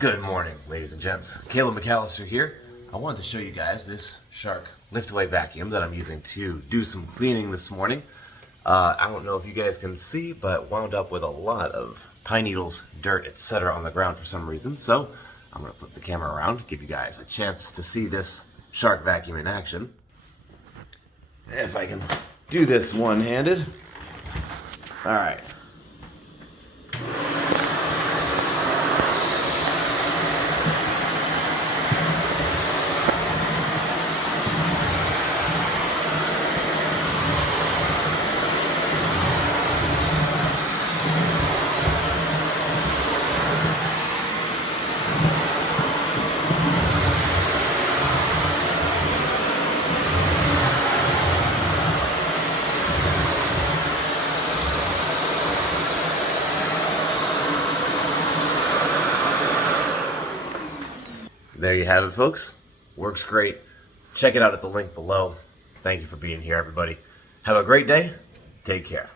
Good morning, ladies and gents. Caleb McAllister here. I wanted to show you guys this Shark Liftaway vacuum that I'm using to do some cleaning this morning. I don't know if you guys can see, but wound up with a lot of pine needles, dirt, etc. on the ground for some reason. So I'm going to flip the camera around, give you guys a chance to see this Shark vacuum in action. And if I can do this one-handed. All right. There you have it, folks. Works great. Check it out at the link below. Thank you for being here, everybody. Have a great day. Take care.